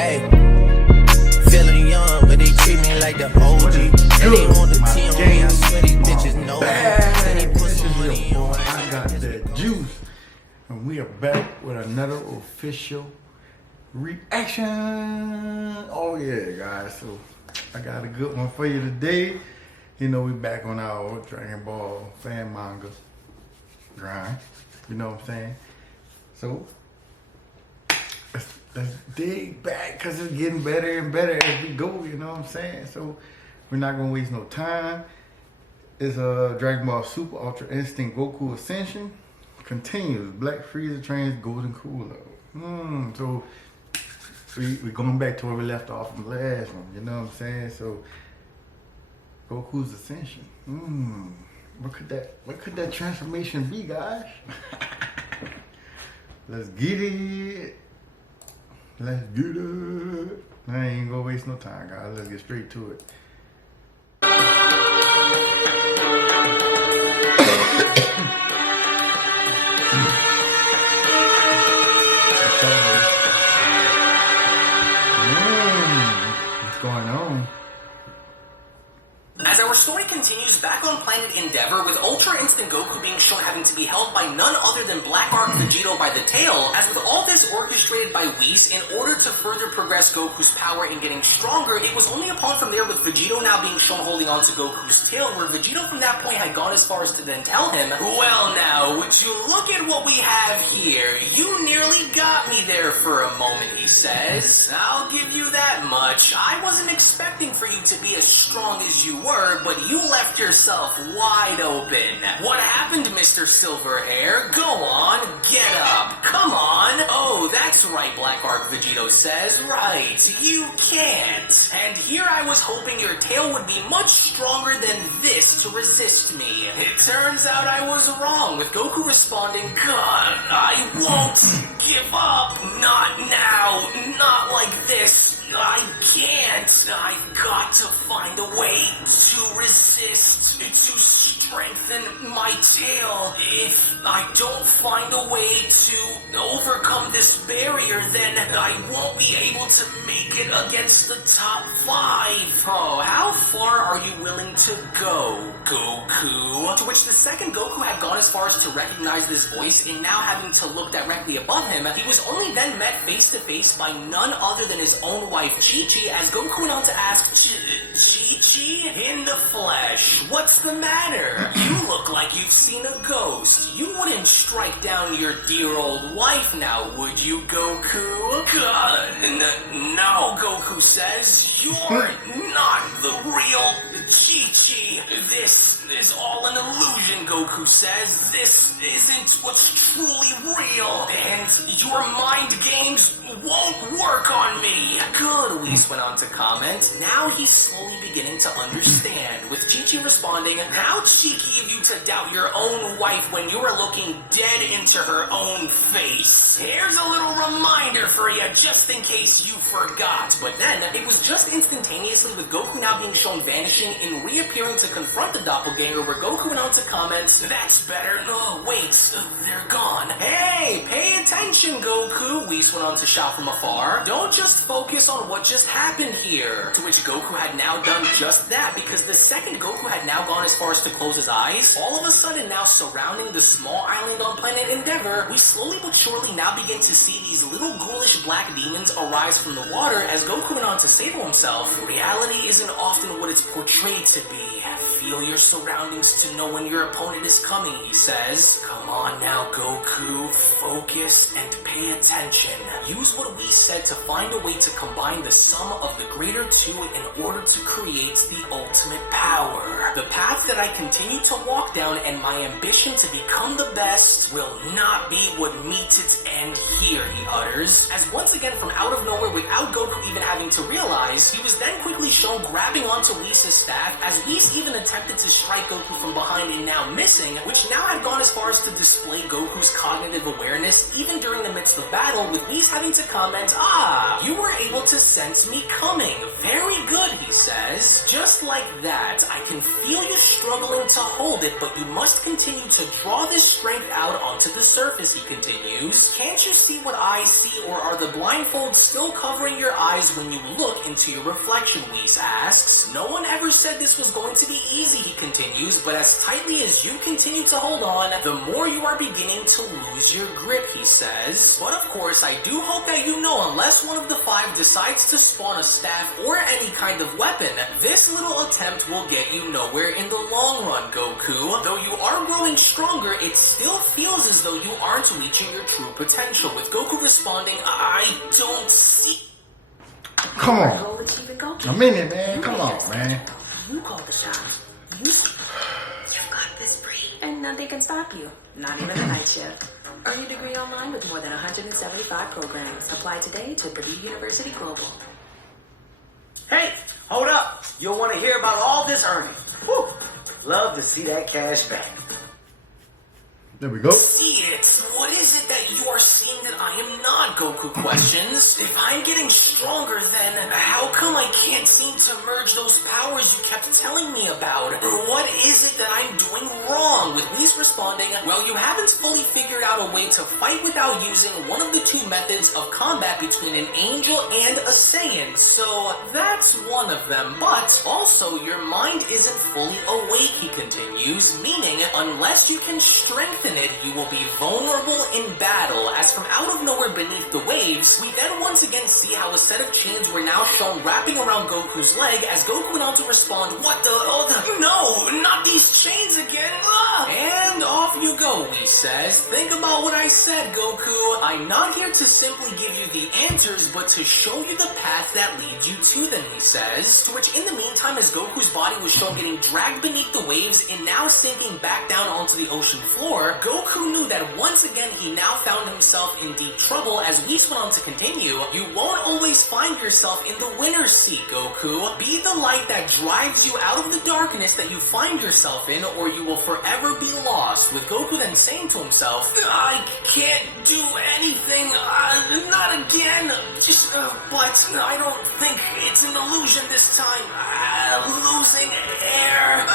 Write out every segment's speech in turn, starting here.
Ayy, feeling young, but they treat me like the OG. And they want the T on me, I swear these bitches know me. And they put some money on me. I got that juice. And we are back with another official reaction. Oh yeah, guys. So I got a good one for you today. You know, we back on our Dragon Ball fan manga grind. You know what I'm saying? So let's dig back because it's getting better and better as we go. You know what I'm saying? So we're not gonna waste no time. It's a Dragon Ball Super Ultra Instinct Goku Ascension continues. Black Frieza trains Golden Cooler. So we're going back to where we left off from the last one. You know what I'm saying? So Goku's Ascension. What could that transformation be, guys? Let's get it. Let's get it. I ain't gonna waste no time, guys. Let's get straight to it. What's going on? As our story continues back on planet Endeavor, with Ultra Instinct Goku being shown having to be held by none other than Black Arc Vegito by the tail, as with all this orchestrated by Whis in order to further progress Goku's power in getting stronger, it was only upon from there with Vegito now being shown holding on to Goku's tail, where Vegito from that point had gone as far as to then tell him, "Well now, would you look at what we have here? You nearly got me there for a moment," he says. "I'll give you that much. I wasn't expecting for you to be as strong as you were, but you left yourself wide open. What happened, Mr. Silverhair? Go on, get up. Come on." "Oh, that's right," Black Arc Vegito says. "Right, you can't. And here I was hoping your tail would be much stronger than this to resist me. It turns out I was wrong," with Goku responding, "God, I won't give up. Not now. Not like this. I can't. I've got to find a way to resist, to strengthen my tail. If I don't find a way to overcome this barrier, then I won't be able to make it against the top 5. Oh, how far are you willing to go, Goku?" To which the second Goku had gone as far as to recognize this voice, and now having to look directly above him, he was only then met face to face by none other than his own wife, Chi-Chi, as Goku went on to ask, "Chi-Chi? In the flesh, what's the matter? You look like you've seen a ghost. You wouldn't strike down your dear old wife now, would you, Goku?" No, Goku says. "You're not the real Chi-Chi. This is all an illusion," Goku says. "This isn't what's truly real, and your mind games won't work on me." "Good," Whis went on to comment. Now he's slowly beginning to understand, with Chi-Chi responding, "How cheeky of you to doubt your own wife when you are looking dead into her own face. Here's a little reminder for you, just in case you forgot." But then, it was just instantaneously with Goku now being shown vanishing and reappearing to confront the doppelganger, where Goku went on to comment, "That's better. Oh, wait, they're gone." "Hey, pay attention, Goku," Whis went on to shout from afar. "Don't just focus on what just happened here." To which Goku had now done just that, because the second Goku had now gone as far as to close his eyes, all of a sudden now surrounding the small island on planet Endeavor, we slowly but surely now begin to see these little ghoulish black demons arise from the water, as Goku went on to say to himself, "Reality isn't often what it's portrayed to be. Feel your surroundings to know when your opponent is coming," he says. "Come on now, Goku. Focus and pay attention. Use what we said to find a way to combine the sum of the greater two in order to create the ultimate power. The path that I continue to walk down and my ambition to become the best will not be what meets its end here," he utters, as once again from out of nowhere, without Goku even having to realize, he was then quickly shown grabbing onto Whis' staff, as Whis even attempted attempted to strike Goku from behind and now missing, which now had gone as far as to display Goku's cognitive awareness even during the midst of battle, with Whis having to comment, "Ah, you were able to sense me coming. Very good," he says. "Just like that, I can feel you struggling to hold it, but you must continue to draw this strength out onto the surface," he continues. "Can't you see what I see, or are the blindfolds still covering your eyes when you look into your reflection?" Whis asks. "No one ever said this was going to be easy," he continues, "but as tightly as you continue to hold on, the more you are beginning to lose your grip," he says. "But of course, I do hope that you know, unless one of the 5 decides to spawn a staff or any kind of weapon, this little attempt will get you nowhere in the long run, Goku. Though you are growing stronger, it still feels as though you aren't reaching your true potential," with Goku responding, "I don't see..." Come on. Go with Chief and Goku. A minute, man. Come on, man. You call the shots. You've got this, Bree. And nothing can stop you. Not even the night shift. Earn your degree online with more than 175 programs. Apply today to Purdue University Global. Hey, hold up. You'll want to hear about all this earning. Whew. Love to see that cash back. There we go. "See it? What is it that you are seeing that I am not?" Goku questions. "If I'm getting stronger, then how come I can't seem to merge those powers you kept telling me about? Or what is it that I'm doing wrong?" With Whis responding, "Well, you haven't fully figured out a way to fight without using one of the 2 methods of combat between an angel and a Saiyan, so that's one of them. But also, your mind isn't fully awake," he continues, "meaning unless you can strengthen it, you will be vulnerable in battle." As from out of nowhere beneath the waves, we then once again see how a set of chains were now shown wrapping around Goku's leg, as Goku went on to respond, "What the? Oh, no, not these chains again!" Ah! "And off you go," he says. "Think about what I said, Goku. I'm not here to simply give you the answers, but to show you the path that leads you to them," he says. To which in the meantime, as Goku's body was shown getting dragged beneath the waves and now sinking back down onto the ocean floor, Goku knew that once again he now found himself in deep trouble. As Whis went on to continue, "You won't always find yourself in the winner's seat, Goku. Be the light that drives you out of the darkness that you find yourself in, or you will forever be lost." With Goku then saying to himself, "I can't do anything, not again, but I don't think it's an illusion this time. Losing air,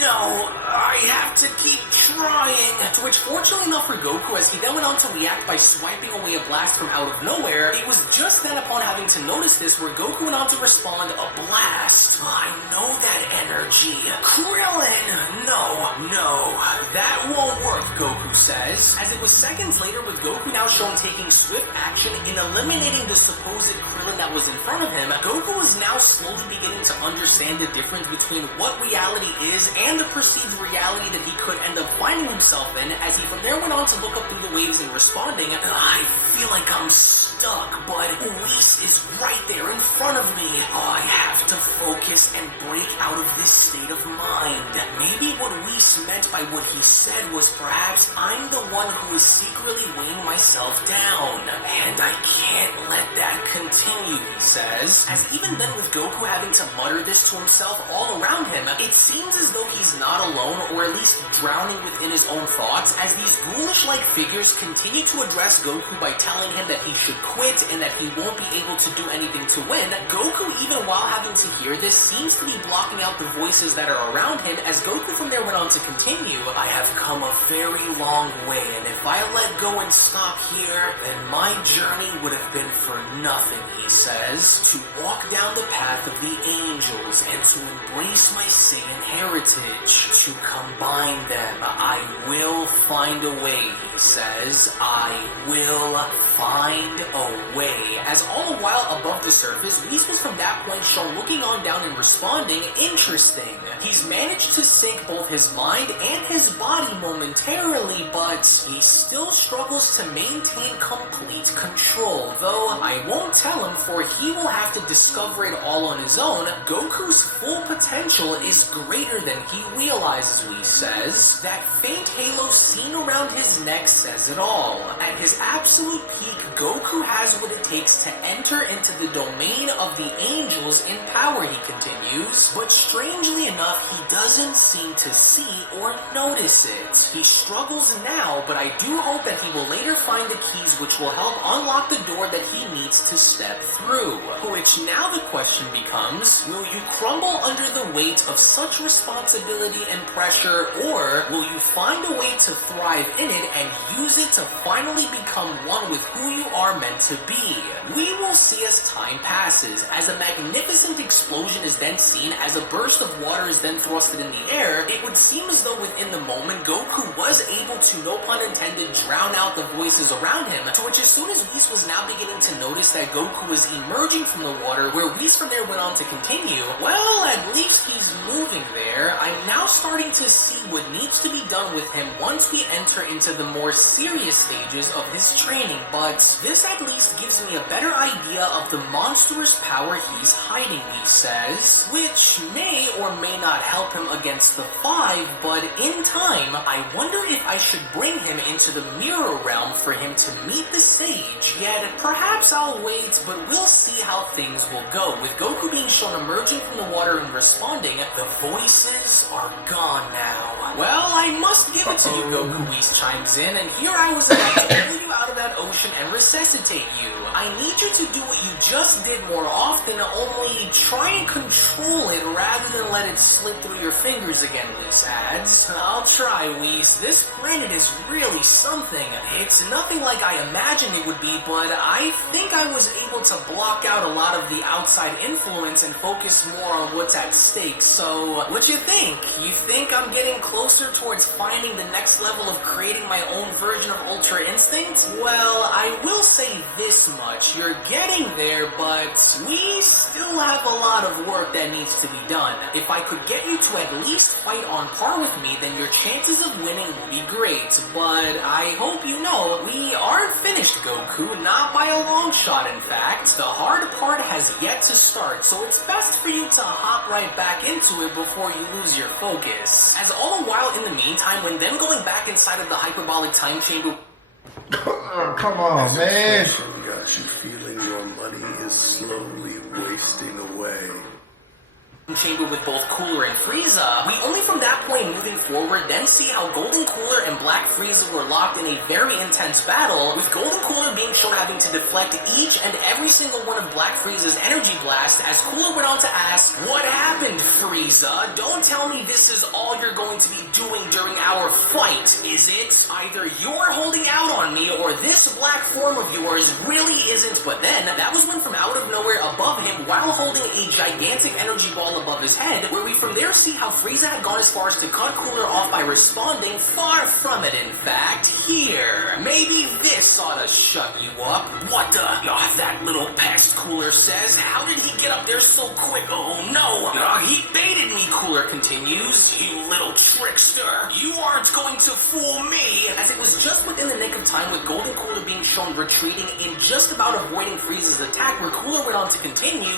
no, I have to keep trying." To which, fortunately enough for Goku, as he then went on to react by swiping away a blast from out of nowhere, it was just then upon having to notice this where Goku went on to respond, "A blast? I know that energy. Krillin! No, that won't work," Goku says. As it was seconds later, with Goku now shown taking swift action in eliminating the supposed Krillin that was in front of him, Goku was now slowly beginning to understand the difference between what reality is and the perceived reality that he could end up finding himself in, as he from there went on to look up through the waves and responding, "I feel like I'm stuck, but Whis is right there in front of me. I have to focus and break out of this state of mind." Maybe what Whis meant by what he said was perhaps I'm the one who is secretly weighing myself down, and I can't let that continue, he says. As even then, with Goku having to mutter this to himself all around him, it seems as though he's not alone, or at least drowning within his own thoughts, as these ghoulish-like figures continue to address Goku by telling him that he should quit and that he won't be able to do anything to win. Goku, even while having to hear this, seems to be blocking out the voices that are around him, as Goku from there went on to continue, "I have come a very long way, and if I let go and stop here, then my journey would have been for nothing," he says. "To walk down the path of the angels and to embrace my Saiyan heritage, to combine them, I will find a way," he says. "I will find a way." As all the while above the surface, Whis was from that point shown looking on down and responding, "Interesting. He's managed to sink both his mind and his body momentarily, but he still struggles to maintain complete control. Though I won't tell him, for he will have to discover it all on his own. Goku's full potential is greater than he realizes," Whis says. That faint halo seen around his neck says it all. At his absolute peak, Goku has what it takes to enter and into the domain of the angels in power, he continues. But strangely enough, he doesn't seem to see or notice it. He struggles now, but I do hope that he will later find the keys which will help unlock the door that he needs to step through. Which now the question becomes, will you crumble under the weight of such responsibility and pressure, or will you find a way to thrive in it and use it to finally become one with who you are meant to be? We will see as time passes. As a magnificent explosion is then seen, as a burst of water is then thrusted in the air, it would seem as though within the moment, Goku was able to, no pun intended, drown out the voices around him, to which as soon as Whis was now beginning to notice that Goku was emerging from the water, where Whis from there went on to continue, well, at least he's moving there. I'm now starting to see what needs to be done with him once we enter into the more serious stages of his training, but this at least gives me a better idea of the monstrous power he's hiding, he says, which may or may not help him against the Five, but in time, I wonder if I should bring him into the mirror realm for him to meet the sage, yet perhaps I'll wait, but we'll see how things will go. With Goku being shown emerging from the water and responding, the voices are gone now. Well, I must give it to you, Goku, Whis chimes in, and here I was about to pull you out of that ocean and resuscitate you. I need you to do what you just did more often, only try and control it rather than let it slip through your fingers again, Whis adds. I'll try, Whis. This planet is really something. It's nothing like I imagined it would be, but I think I was able to block out a lot of the outside influence and focus more on what's at stake. So, what you think? You think I'm getting closer towards finding the next level of creating my own version of Ultra Instinct? Well, I will say this much. You're getting there, but we still have a lot of work that needs to be done. If I could get you to at least fight on par with me, then your chances of winning will be great. But I hope you know, we aren't finished, Goku. Not by a long shot, in fact. The hard part has yet to start, so it's best for you to hop right back into it before you lose your focus. As all the while in the meantime, when them going back inside of the hyperbolic time chamber... Come on, man. Got you feeling your money is slowly wasting away. Chamber with both Cooler and Frieza, we only from that point moving forward then see how Golden Cooler and Black Frieza were locked in a very intense battle, with Golden Cooler being shown having to deflect each and every single one of Black Frieza's energy blasts, as Cooler went on to ask, "What happened, Frieza? Don't tell me this is all you're going to be doing during our fight, is it? Either you're holding out on me, or this black form of yours really isn't." But then, that was when from out of nowhere above him, while holding a gigantic energy ball above his head, where we from there see how Frieza had gone as far as to cut Cooler off by responding. Far from it, in fact. Here, maybe this ought to shut you up. What the? That little pest, Cooler says. How did he get up there so quick? Oh no! He baited me, Cooler continues. You little trickster. You aren't going to fool me. As it was just within the nick of time, with Golden Cooler being shown retreating in just about avoiding Frieza's attack, where Cooler went on to continue.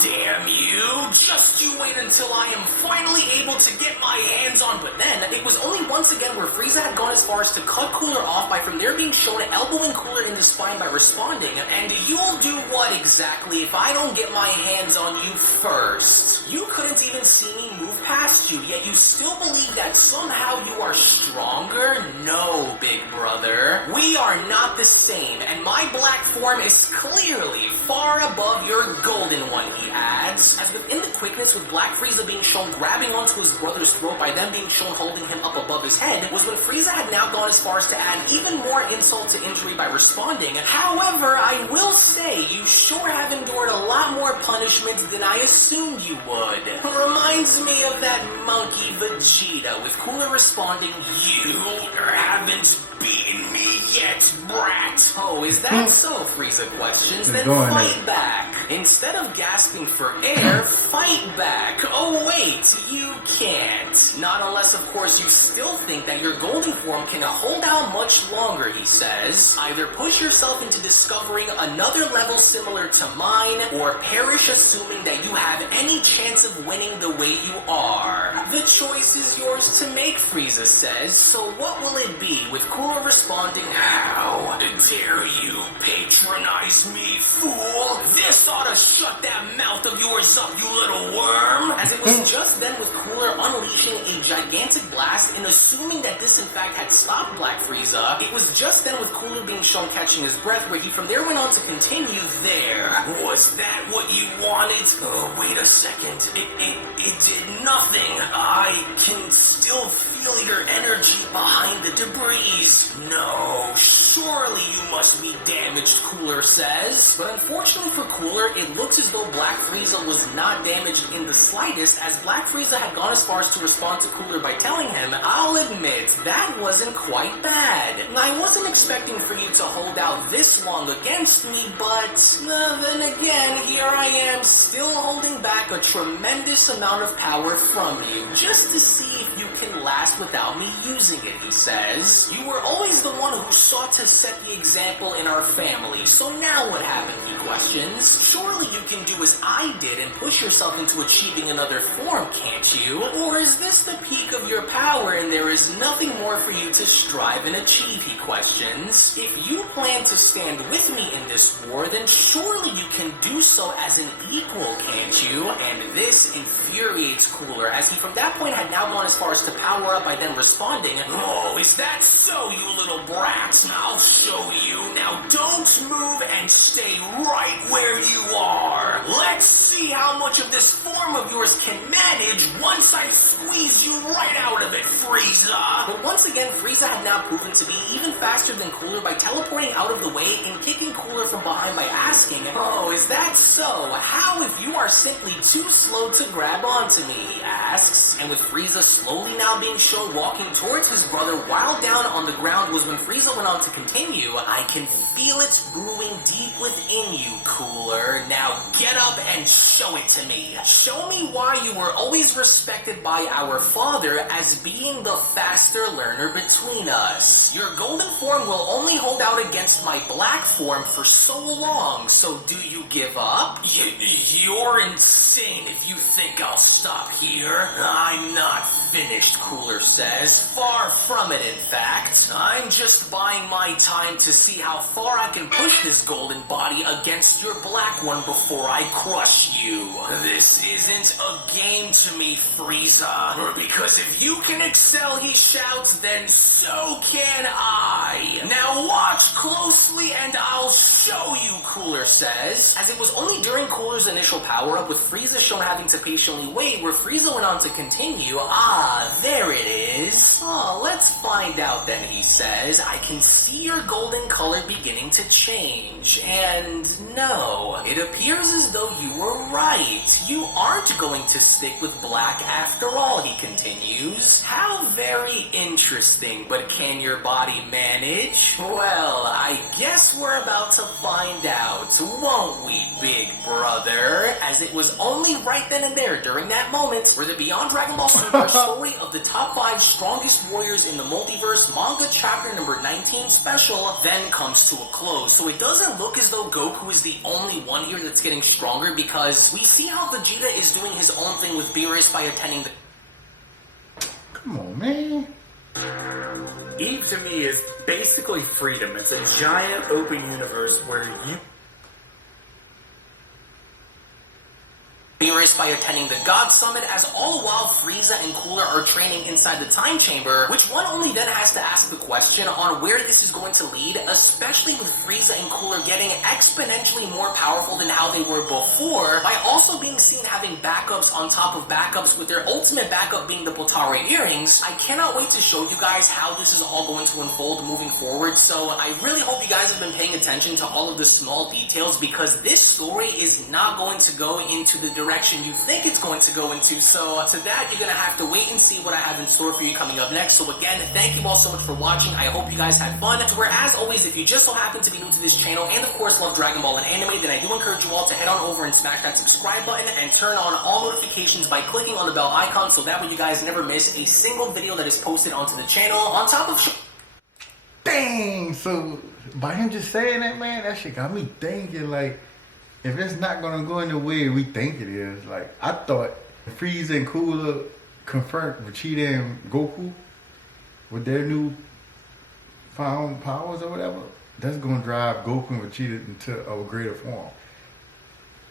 Damn you. Just you wait until I am finally able to get my hands on. But then, it was only once again where Frieza had gone as far as to cut Cooler off by from there being shown elbowing Cooler in the spine by responding. And you'll do what exactly if I don't get my hands on you first? You couldn't even see me move past you, yet you still believe that somehow you are stronger? No, big brother. We are not the same, and my black form is clearly far above your golden one, he adds. As within the quickness with Black Frieza being shown grabbing onto his brother's throat by them being shown holding him up above his head, was when Frieza had now gone as far as to add even more insult to injury by responding. However, I will say, you sure have endured a lot more punishment than I assumed you would. Reminds me of that monkey Vegeta, with Cooler responding, "You haven't beaten me yet, brat." Oh, is that so, Frieza questions? Then fight back. Instead of gasping for air, fight back. Oh wait, you can't. Not unless, of course, you still think that your golden form can hold out much longer, he says. Either push yourself into discovering another level similar to mine, or perish assuming that you have any chance of winning the way you are. The choice is yours to make, Frieza says, so what will it be? With Cooler responding, "How dare you patronize me, fool? This saw to shut that mouth of yours up, you little worm. As it was just then with Cooler unleashing a gigantic blast and assuming that this in fact had stopped Black Frieza, it was just then with Cooler being shown catching his breath where he from there went on to continue there. Was that what you wanted? Oh, wait a second. It did nothing. I can still feel your energy behind the debris. No, surely you must be damaged, Cooler says. But unfortunately for Cooler, it looks as though Black Frieza was not damaged in the slightest, as Black Frieza had gone as far as to respond to Cooler by telling him, I'll admit, that wasn't quite bad. I wasn't expecting for you to hold out this long against me, but then again, here I am still holding back a tremendous amount of power from you, just to see if you can last without me using it, he says. You were always the one who sought to set the example in our family, so now what happened, he questions. Surely you can do as I did and push yourself into achieving another form, can't you? Or is this the peak of your power and there is nothing more for you to strive and achieve, he questions. If you plan to stand with me in this war, then surely you can do so as an equal, can't you? And this infuriates Cooler, as he from that point had now gone as far as to power up by then responding, oh, is that so, you little brats? I'll show you. Now don't move and stay right where you are. Let's see how much of this form of yours can manage once I squeeze you right out of it, Frieza. But once again, Frieza had now proven to be even faster than Cooler by teleporting out of the way and kicking Cooler from behind by asking, oh, is that so? How if you are simply too slow to grab onto me, he asks. And with Frieza slowly now being shown walking towards his brother while down on the ground was when Frieza went on to continue, I can feel it brewing deep within you, Cooler. Now get up and show it to me. Show me why you were always respected by our father as being the faster learner between us. Your golden form will only hold out against my black form for so long, so do you give up? You're insane if you think I'll stop here. I'm not finished, Cooler says. Far from it, in fact. I'm just buying my time to see how far I can push this golden body against your black one before I crush you. This isn't a game to me, Frieza. Because if you can excel, he shouts, then so can I. Now watch closely and I'll show you, Cooler says. As it was only during Cooler's initial power-up with Frieza shown having to patiently wait where Frieza went on to continue, there it is. Oh, let's find out then, he says. I can see your golden color beginning to change. And no, it appears as though you were right. You aren't going to stick with black after all, he continues. How very interesting, but can your body manage? Well, I guess we're about to find out, won't we, big brother? As it was only right then and there during that moment where the Beyond Dragon Ball Super story of the top 5 strongest warriors in the multiverse manga chapter number 19 special then comes to a close. So it doesn't look as though Goku is the only one here that's getting stronger, because we see how Vegeta is doing his own thing with Beerus by attending the... Come on, man. Eve to me is basically freedom. It's a giant open universe where you... Beerus by attending the God Summit, as all while Frieza and Cooler are training inside the time chamber, which one only then has to ask the question on where this is going to lead, especially with Frieza and Cooler getting exponentially more powerful than how they were before, by also being seen having backups on top of backups, with their ultimate backup being the Potara earrings. I cannot wait to show you guys how this is all going to unfold moving forward, so I really hope you guys have been paying attention to all of the small details, because this story is not going to go into the direction you think it's going to go into. So to that, you're going to have to wait and see what I have in store for you coming up next. So again, thank you all so much for watching. I hope you guys had fun. So as always, if you just so happen to be new to this channel and of course love Dragon Ball and anime, then I do encourage you all to head on over and smash that subscribe button and turn on all notifications by clicking on the bell icon, so that way you guys never miss a single video that is posted onto the channel. On top of... Dang! So by him just saying that, man, that shit got me thinking, like, if it's not gonna go in the way we think it is, like, I thought Frieza and Cooler confront Vegeta and Goku with their new found powers or whatever, that's gonna drive Goku and Vegeta into a greater form.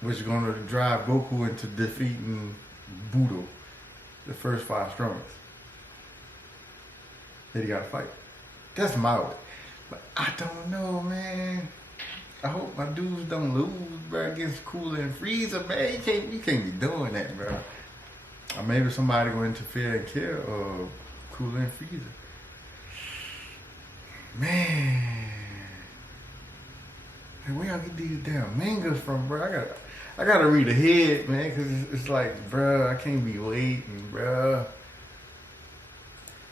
which is going to drive Goku into defeating Budo, the first 5 strongest that he got to fight. That's my way. But I don't know, man. I hope my dudes don't lose, bro, against Cooler and Frieza, man. You can't be doing that, bro. Or maybe somebody will interfere and kill Cooler and Frieza. Man. Hey, where y'all get these damn mangas from, bro? I gotta read ahead, man, because it's like, bro, I can't be waiting, bro.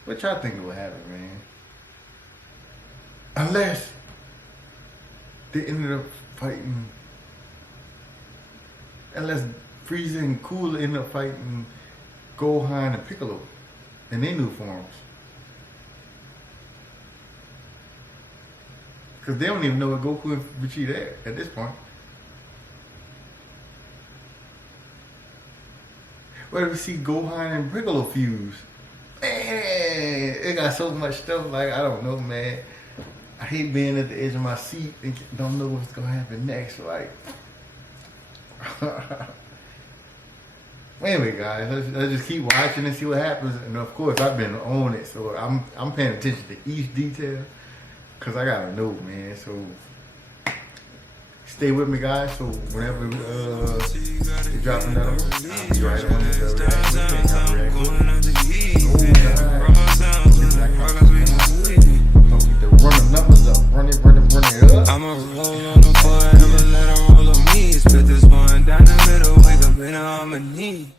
What y'all think will happen, man? Unless they ended up fighting, unless Frieza and Cooler ended up fighting Gohan and Piccolo in their new forms. Because they don't even know what Goku and Vegeta at this point. What if we see Gohan and Piccolo fuse? Man, it got so much stuff, like, I don't know, man. I hate being at the edge of my seat and don't know what's gonna happen next. Like, anyway, guys, let's just keep watching and see what happens. And of course, I've been on it, so I'm paying attention to each detail because I gotta know, man. So stay with me, guys. So whenever they drop another one, I'll be right on the run the numbers up, run it up. I'ma roll on the floor, I'ma let her roll on me. Split this one down the middle, wake up in her on my knee.